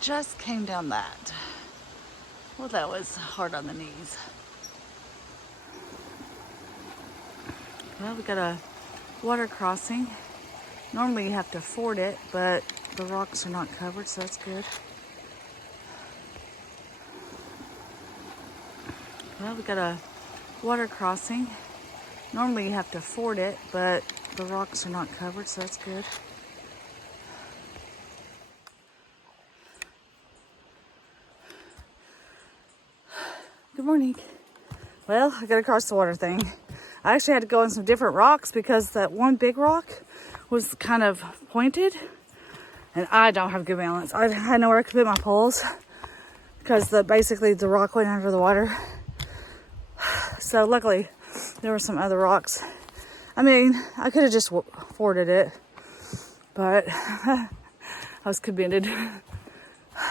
just came down that. Well, that was hard on the knees. Well, we got a water crossing. Normally you have to ford it, but the rocks are not covered, so that's good. Well, we got a water crossing. Normally you have to ford it, but the rocks are not covered, so that's good. Good morning. Well, I gotta cross the water thing. I actually had to go on some different rocks because that one big rock was kind of pointed and I don't have good balance. I had nowhere I could put my poles because basically the rock went under the water. So luckily there were some other rocks. I mean, I could have just forded it, but I was convicted.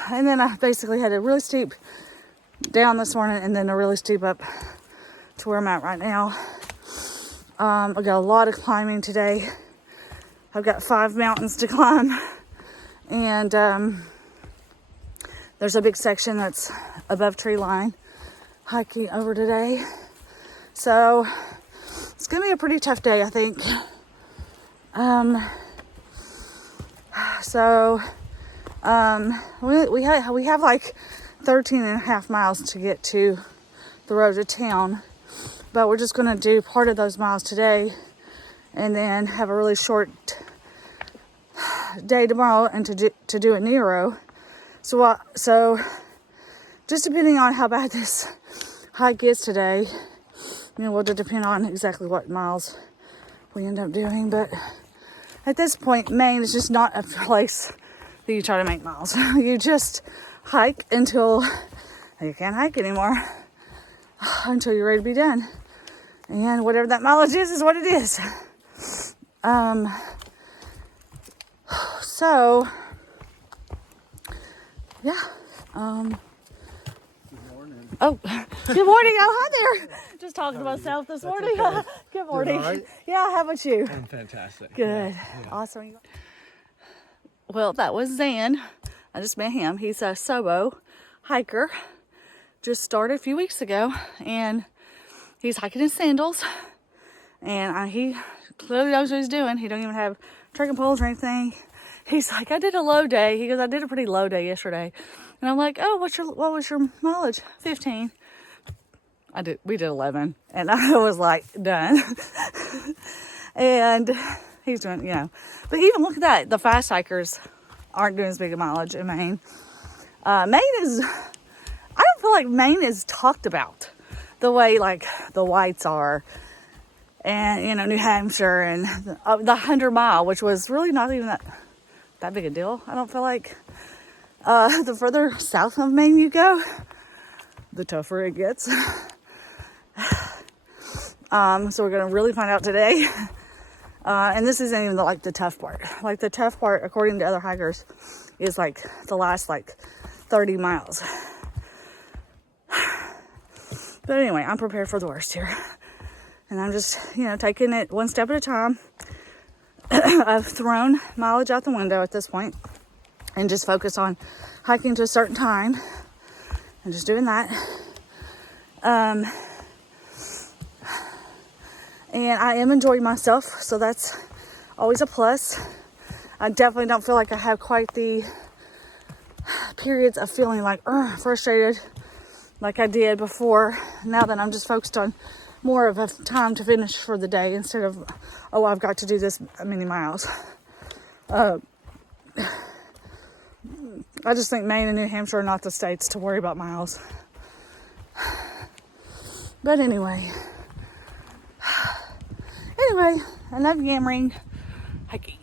And then I basically had a really steep down this morning and then a really steep up to where I'm at right now. I got a lot of climbing today. I've got 5 mountains to climb, and there's a big section that's above tree line hiking over today. So it's gonna be a pretty tough day, I think. We have like 13 and a half miles to get to the road to town, but we're just going to do part of those miles today and then have a really short day tomorrow and to do a Nero. So just depending on how bad this hike is today, will depend on exactly what miles we end up doing. But at this point, Maine is just not a place that you try to make miles. You just hike until you can't hike anymore, until you're ready to be done. And whatever that mileage is what it is. So, yeah. Good morning. Oh, good morning. Oh, hi there. Just talking to myself this morning. Okay. Good morning. Right? Yeah, how about you? I'm fantastic. Good. Yeah. Awesome. Well, that was Zan. I just met him. He's a solo hiker. Just started a few weeks ago, and he's hiking in sandals. And he clearly knows what he's doing. He don't even have trekking poles or anything. He's like, I did a low day. He goes, I did a pretty low day yesterday. And I'm like, oh, what was your mileage? 15. We did 11. And I was like, done. And he's doing, But even look at that. The fast hikers aren't doing as big a mileage in Maine. I don't feel like Maine is talked about the way like the whites are. And, New Hampshire and the 100 mile, which was really not even that big a deal. I don't feel like the further south of Maine you go, the tougher it gets. So we're going to really find out today. And this isn't even the tough part. Like the tough part, according to other hikers, is like the last 30 miles. But anyway, I'm prepared for the worst here. And I'm just, taking it one step at a time. I've thrown mileage out the window at this point and just focus on hiking to a certain time and just doing that. And I am enjoying myself, so that's always a plus. I definitely don't feel like I have quite the periods of feeling frustrated like I did before. Now that I'm just focused on more of a time to finish for the day instead of, I've got to do this many miles. I just think Maine and New Hampshire are not the states to worry about miles. But anyway, enough yammering. Hiking.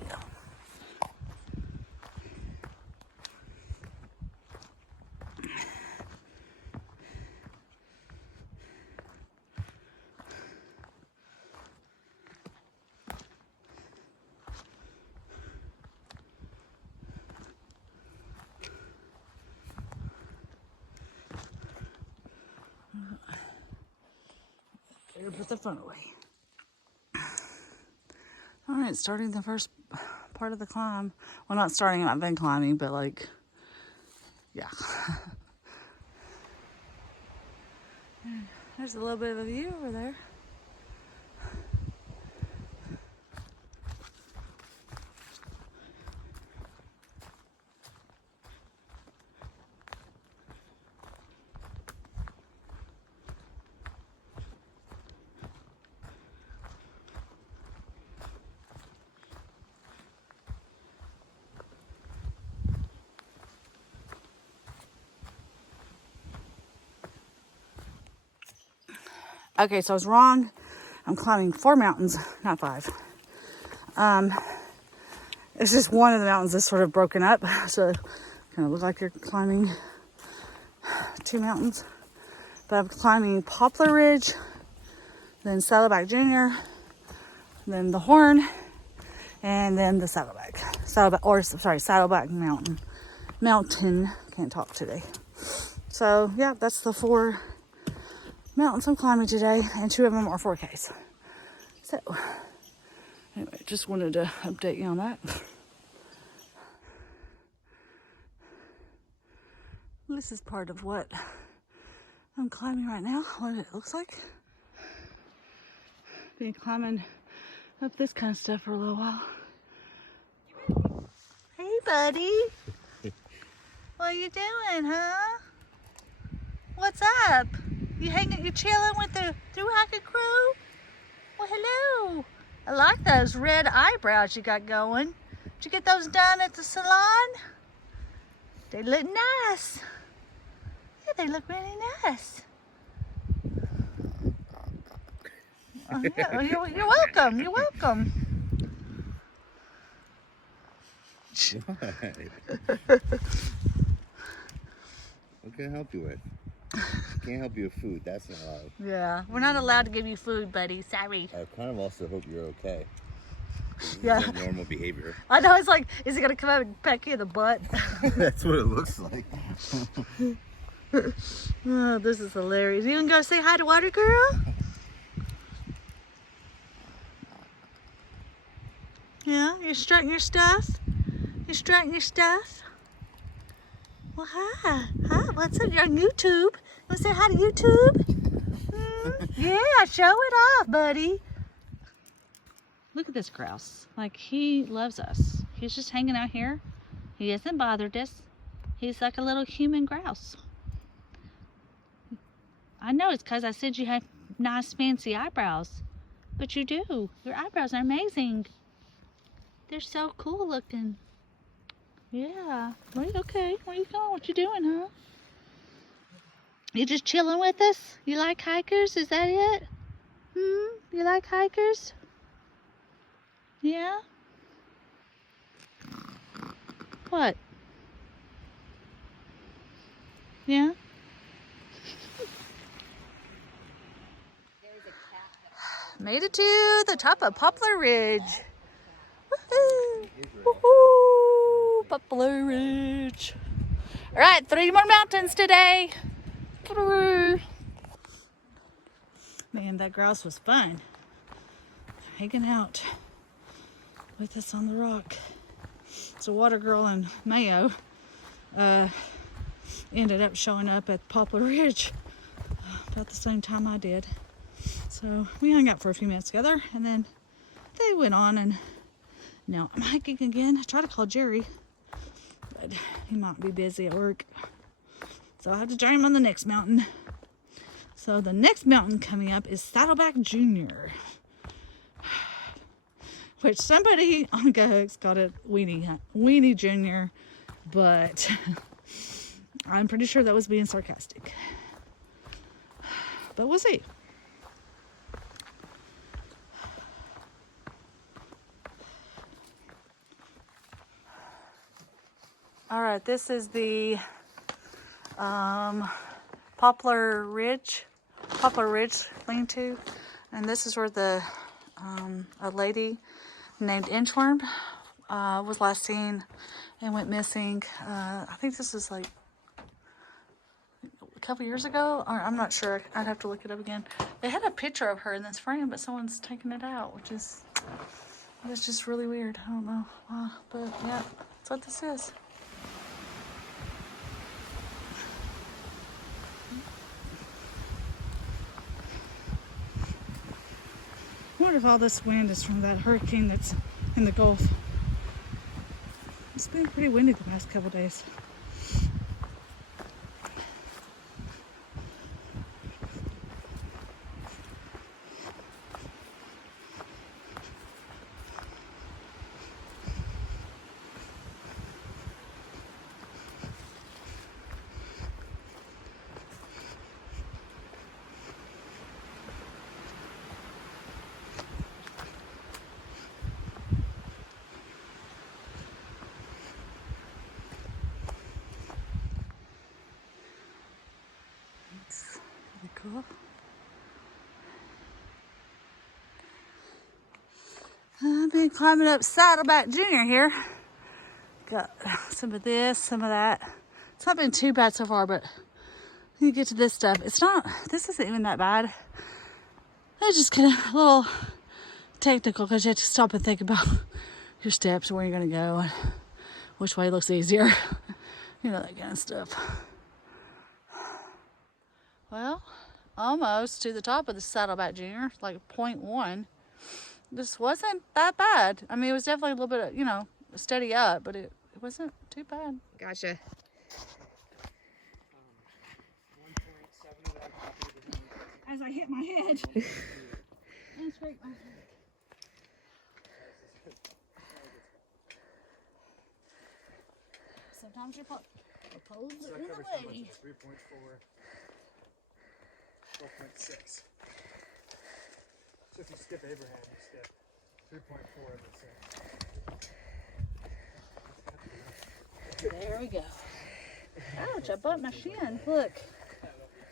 Put the phone away. All right, starting the first part of the climb. Well, not starting, I've been climbing, but Yeah. There's a little bit of a view over there. Okay, so I was wrong. I'm climbing 4 mountains, not 5. It's just one of the mountains is sort of broken up, so it kind of looks like you're climbing 2 mountains. But I'm climbing Poplar Ridge, then Saddleback Junior, then the Horn, and then the Saddleback. Saddleback Mountain. Can't talk today. So yeah, that's the 4 mountains I'm climbing today, and 2 of them are 4Ks. So anyway, just wanted to update you on that. This is part of what I'm climbing right now, what it looks like. Been climbing up this kind of stuff for a little while. Hey, buddy. What are you doing, huh? What's up? You chilling with the Thru hiking crew? Well, hello. I like those red eyebrows you got going. Did you get those done at the salon? They look nice. Yeah, they look really nice. Oh, yeah, you're welcome. You're welcome. What can I help you with? Can't help you with food. That's not allowed. Yeah, we're not allowed to give you food, buddy. Sorry. I kind of also hope you're okay. Yeah. Like normal behavior. I know, it's like, is he gonna come up and peck you in the butt? That's what it looks like. Oh, this is hilarious. You gonna go say hi to Water Girl? Yeah, you're strutting your stuff? You're strutting your stuff? Well, hi. Hi, what's up? You're on YouTube. You wanna say hi to YouTube? Yeah, show it off, buddy. Look at this grouse. Like, he loves us. He's just hanging out here. He hasn't bothered us. He's like a little human grouse. I know it's because I said you had nice, fancy eyebrows. But you do. Your eyebrows are amazing. They're so cool looking. Yeah. Okay. Where you going? What you doing, huh? You just chilling with us? You like hikers? Is that it? You like hikers? Yeah? What? Yeah? Made it to the top of Poplar Ridge. Woohoo! Woohoo! Poplar Ridge. All right, 3 more mountains today. Man, that grouse was fun. Hanging out with us on the rock. So Water Girl and Mayo ended up showing up at Poplar Ridge about the same time I did. So we hung out for a few minutes together, and then they went on, and now I'm hiking again. I tried to call Jerry, but he might be busy at work. So I have to join him on the next mountain. So the next mountain coming up is Saddleback Junior, which somebody on GoHooks called it Weenie Junior, but I'm pretty sure that was being sarcastic. But we'll see. All right, this is the Poplar Ridge lean-to, and this is where the a lady named Inchworm was last seen and went missing. I think this is like a couple years ago, or I'm not sure. I'd have to look it up again. They had a picture of her in this frame, but someone's taken it out, which is that's just really weird. I don't know why, but yeah, that's what this is. wonder if all this wind is from that hurricane that's in the Gulf. It's been pretty windy the past couple days. It's really cool. I've been climbing up Saddleback Junior here. Got some of this, some of that. It's not been too bad so far, but when you get to this stuff, this isn't even that bad. It's just kind of a little technical because you have to stop and think about your steps, where you're going to go, and which way looks easier. You know, that kind of stuff. Well, almost to the top of the Saddleback Junior, like 0.1. This wasn't that bad. I mean, it was definitely a little bit of, you know, steady up, but it wasn't too bad. Gotcha. 1.7 of that. As I hit my head and scraped my head. Sometimes your poles So are that in covers the how much? way. It's 3.4, 12.6. So if you skip Abraham, you skip 3.4 of the same. There we go. Ouch, I bumped my shin. Look.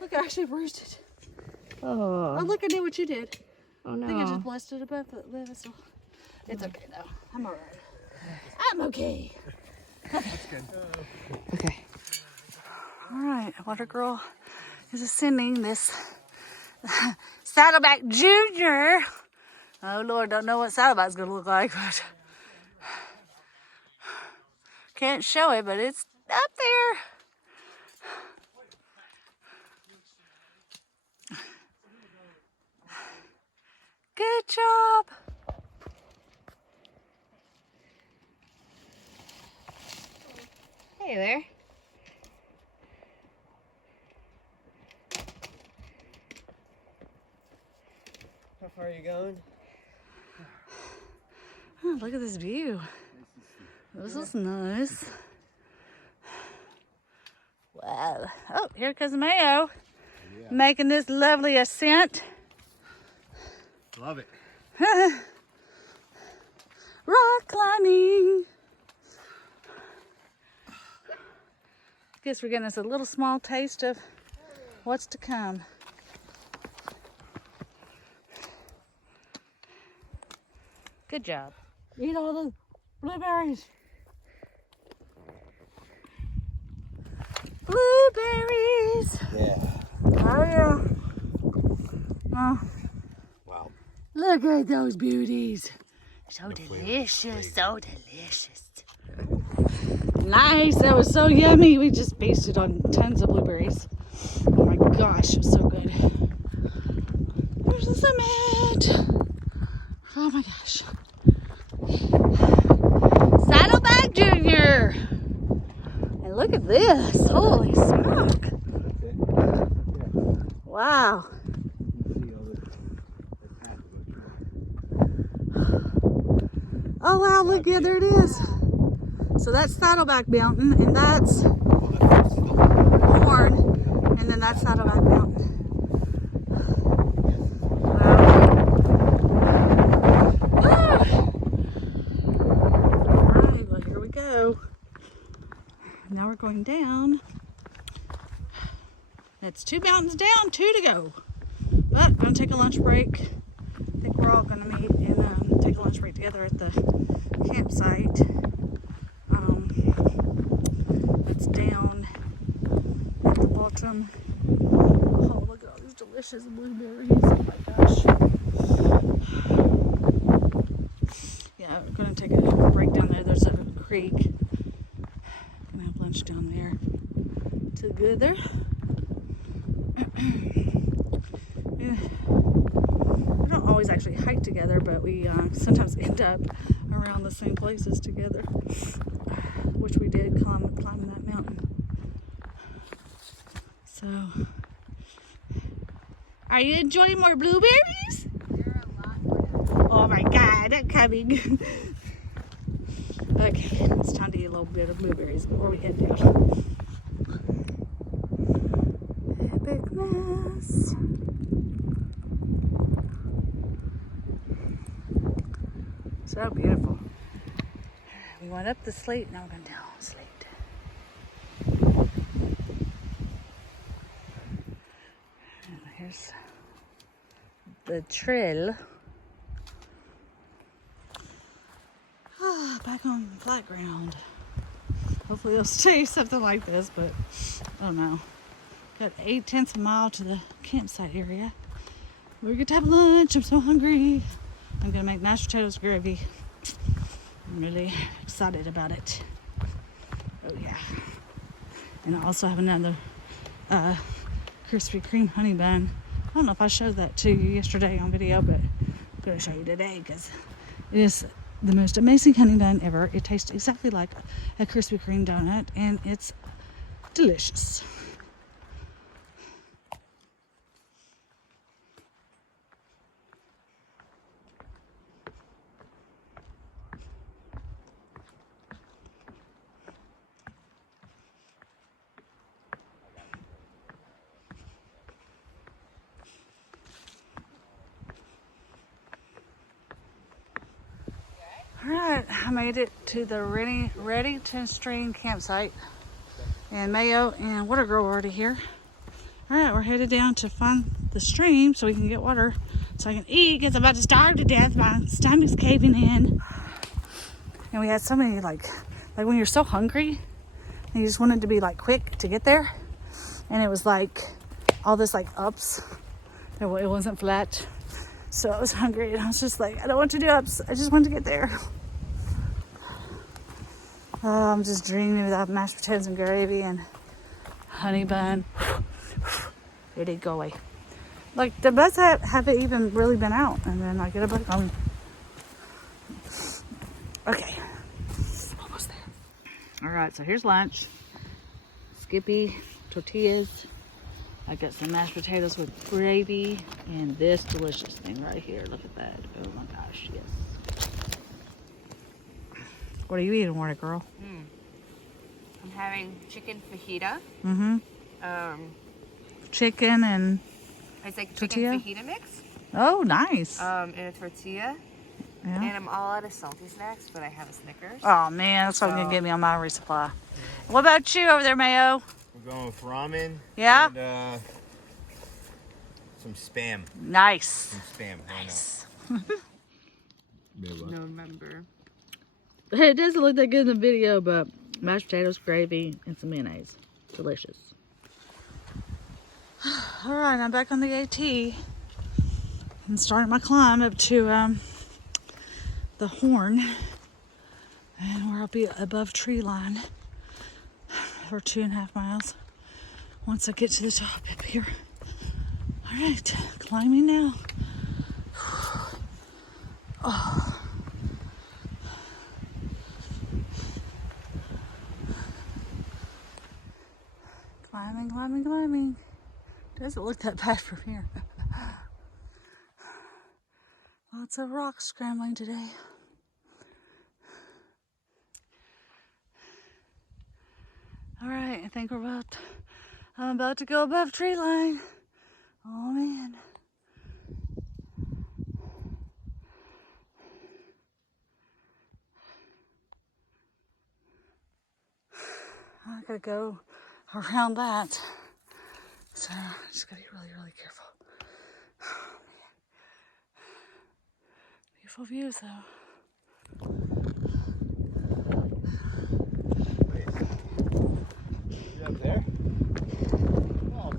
Look, I actually bruised it. Oh. Oh, look, I did what you did. Oh I think I just no. blessed it above the list. It's okay, though. I'm all right. I'm okay. That's good. Okay. All right, Water Girl is ascending this Saddleback Junior. Oh, Lord, don't know what Saddleback's going to look like, but can't show it, but it's up there. Good job. Hey there. How far are you going? Oh, look at this view. This is nice. Wow. Oh, here comes Mayo. Yeah. Making this lovely ascent. Love it. Rock climbing. Guess we're getting us a little small taste of what's to come. Good job. Eat all the blueberries. Blueberries. Yeah. Oh yeah. Oh, Wow. look at those beauties. So The flavor is delicious, crazy. so delicious. Nice, that was so yummy. We just feasted on tons of blueberries. Oh my gosh, it was so good. There's the summit. Oh my gosh. Saddleback Junior. And look at this. Holy smoke. Wow. Oh wow, look, yeah, there it is. So that's Saddleback Mountain, and that's Horn, and then that's Saddleback Mountain. Wow. Alright, well here we go. Now we're going down. It's 2 mountains down, 2 to go. But gonna take a lunch break. I think we're all gonna meet and take a lunch break together at the campsite. It's down at the bottom. Oh, look at all these delicious blueberries. Oh my gosh. Yeah, we're gonna take a break down there. There's a creek. Gonna have lunch down there together. Yeah. I don't always always actually hike together, but we sometimes end up around the same places together, which we did climbing that mountain. So, are you enjoying more blueberries? There are a lot more. Oh my God, they're coming. Okay, it's time to eat a little bit of blueberries before we head down. Epicness. So beautiful. We went up the slate, now we're going down the slate. And here's the trail. Back on flat ground. Hopefully it'll stay something like this, but I don't know. Got 8/10 of a mile to the campsite area. We're going to have lunch. I'm so hungry. I'm going to make mashed potatoes gravy. I'm really excited about it. Oh yeah. And I also have another Krispy Kreme honey bun. I don't know if I showed that to you yesterday on video, but I'm going to show you today because it is the most amazing honey bun ever. It tastes exactly like a Krispy Kreme donut, and it's delicious. Alright, I made it to the ready to stream campsite. And Mayo and Water Girl are already here. Alright, we're headed down to find the stream so we can get water so I can eat because I'm about to starve to death. My stomach's caving in. And we had so many, like when you're so hungry and you just wanted to be like quick to get there. And it was like all this like ups. It wasn't flat. So I was hungry and I was just like, I don't want to do ups. I just want to get there. I'm just dreaming without mashed potatoes and gravy and honey bun. It did go away. Like the bugs haven't even really been out, and then I get a bug on. Okay, almost there. All right, so here's lunch. Skippy tortillas. I got some mashed potatoes with gravy and this delicious thing right here. Look at that. Oh my gosh, yes. What are you eating, Water Girl? I'm having chicken fajita. Mm-hmm. Chicken and It's like tortilla? chicken fajita mix. Oh, nice. And a tortilla. Yeah. And I'm all out of salty snacks, but I have a Snickers. Oh man, that's what I'm gonna get me on my resupply. What about you over there, Mayo? We're going with ramen. Yeah? And some spam. Nice. Some spam. Nice. November. It doesn't look that good in the video, but mashed potatoes, gravy, and some mayonnaise. Delicious. All right, I'm back on the AT and starting my climb up to the Horn, and where I'll be above tree line for 2.5 miles once I get to the top up here. All right, climbing now. Oh. Climbing, climbing, climbing. Doesn't look that bad from here. Lots of rock scrambling today. All right, I think I'm about to go above tree line. Oh man. I gotta go around that. So I just gotta be really, really careful. Oh man. Beautiful views though. You up there? Oh,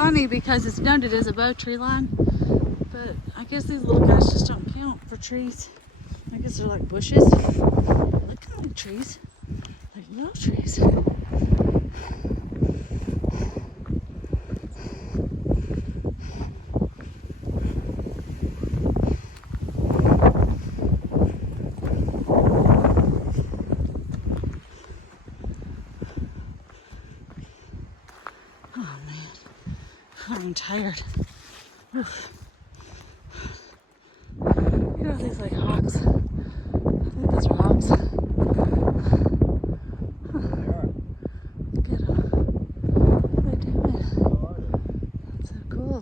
funny because it's noted as a bow tree line, but I guess these little guys just don't count for trees. I guess they're like bushes. They look kind of like trees, like little trees. Oh man, I'm tired. Oof. You know these like hawks. I think those are hawks. Get them. They're doing it. That's so cool.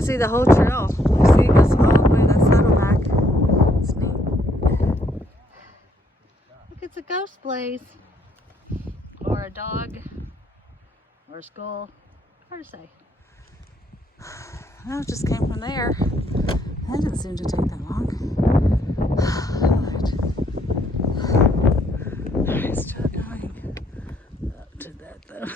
See the whole trail. You see it goes all the way to that Saddleback. It's neat. Look, it's a ghost blaze. Or a dog. Or a skull. Hard to say. Well, it just came from there. That didn't seem to take that long. Alright, still going up to that though.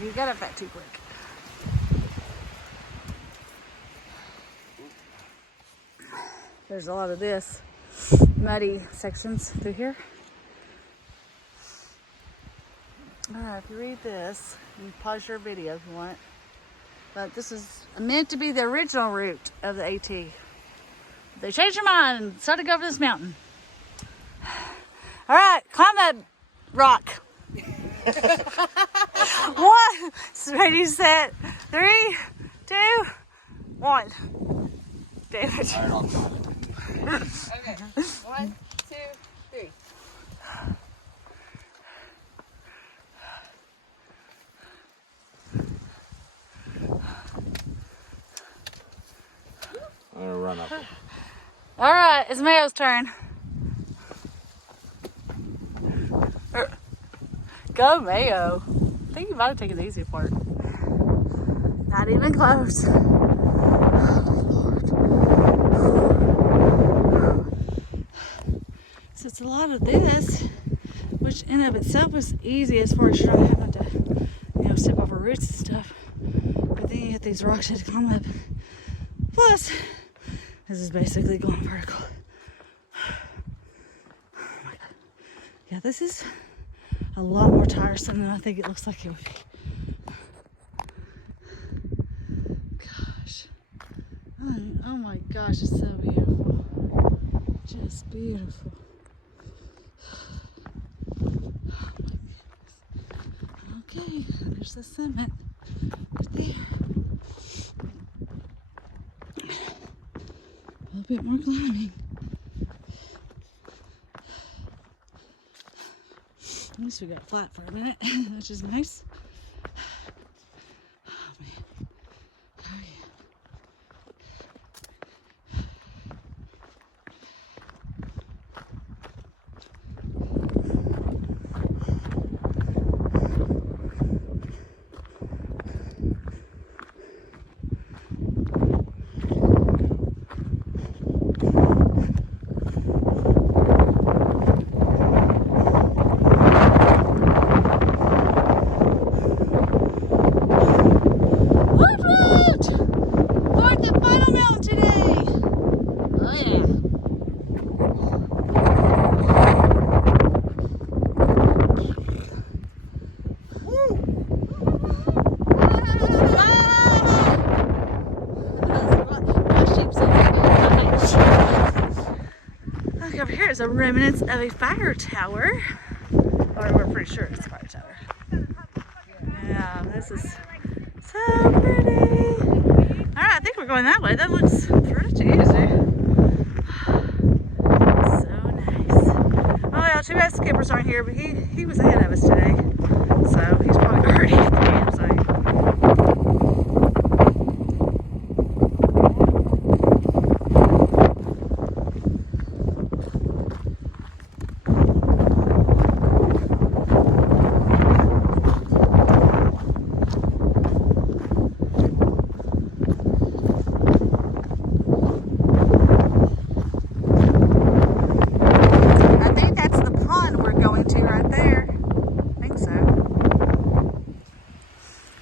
You got up that too quick. There's a lot of this muddy sections through here. Alright, if you read this, you can pause your video if you want. But this is meant to be the original route of the AT. They changed their mind and decided to go over this mountain. Alright, climb that rock. 1, ready, set, 3, 2, 1. Damn it. Okay. 1, 2, 3. I'm gonna run up it. All right, it's Mayo's turn. Go, Mayo. I think you might have taken the easy part. Not even close. So it's a lot of this, which in and of itself is easy as far as you're not having to, you know, step over roots and stuff. But then you hit these rocks you have to climb up. Plus, this is basically going vertical. Oh my God. Yeah, this is a lot more tiresome than I think it looks like it would be. Gosh. Oh my gosh, it's so beautiful. Just beautiful. Oh my goodness. Okay, there's the summit right there. A little bit more climbing. At least we got flat for a minute, which is nice. Oh man. Oh yeah. over here is a remnants of a fire tower. Or we're pretty sure it's a fire tower. Yeah, this is so pretty. Alright, I think we're going that way. That looks pretty easy. So nice. Oh well, too bad Skippers aren't here, but he was ahead of us today. So he's probably already at the campsite.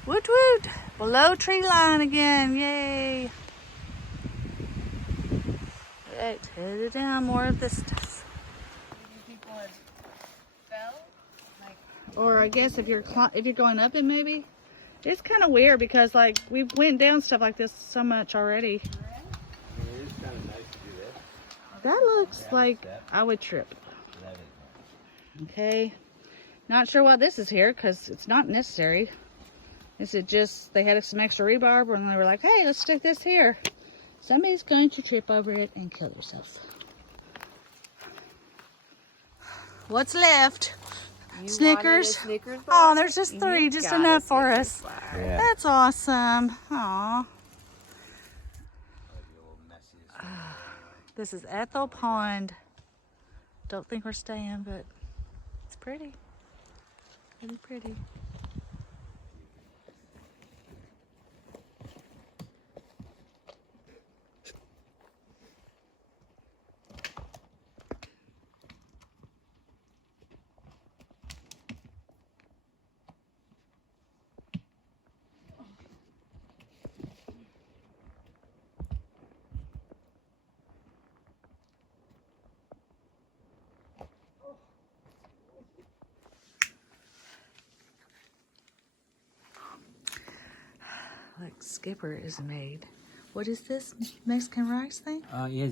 Woot woot! Below tree line again, yay! Right, headed down more of this stuff. People have fell, like. Or I guess if you're going up it, maybe it's kind of weird because like we went down stuff like this so much already. It is kind of nice to do this. That looks like I would trip. Okay, not sure why this is here because it's not necessary. This is just, they had some extra rebarb and they were like, hey, let's stick this here. Somebody's going to trip over it and kill themselves. What's left? Snickers. Snickers box? Oh, there's just 3, You just got enough a for Snickers us. bar. Yeah. That's awesome. Aw. This is Ethel Pond. Don't think we're staying, but it's pretty. Pretty pretty. Look, Skipper is made. What is this Mexican rice thing? Yeah,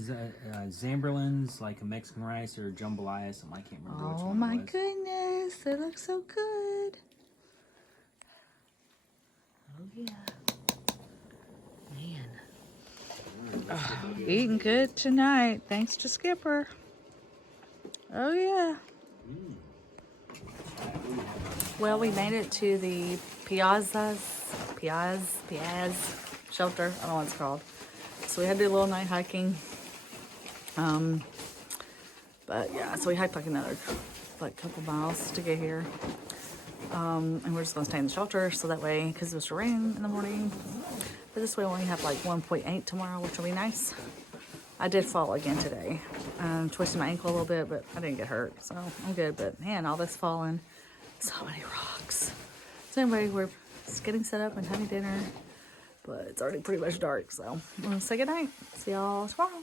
Zamberlin's like a Mexican rice or jambalaya, something I can't remember which Oh one my it was. goodness, they look so good. Oh yeah. Man. Eating good tonight, thanks to Skipper. Oh yeah. Well, we made it to the Piaz shelter. I don't know what it's called. So we had to do a little night hiking. But yeah, so we hiked like another couple miles to get here. And we're just gonna stay in the shelter so that way, because it was to rain in the morning. But this way we only have like 1.8 tomorrow, which will be nice. I did fall again today. Twisted my ankle a little bit, but I didn't get hurt, so I'm good. But man, all this falling, so many rocks. So anyway, we're just getting set up and having dinner, but it's already pretty much dark, so I'm gonna say goodnight. See y'all tomorrow.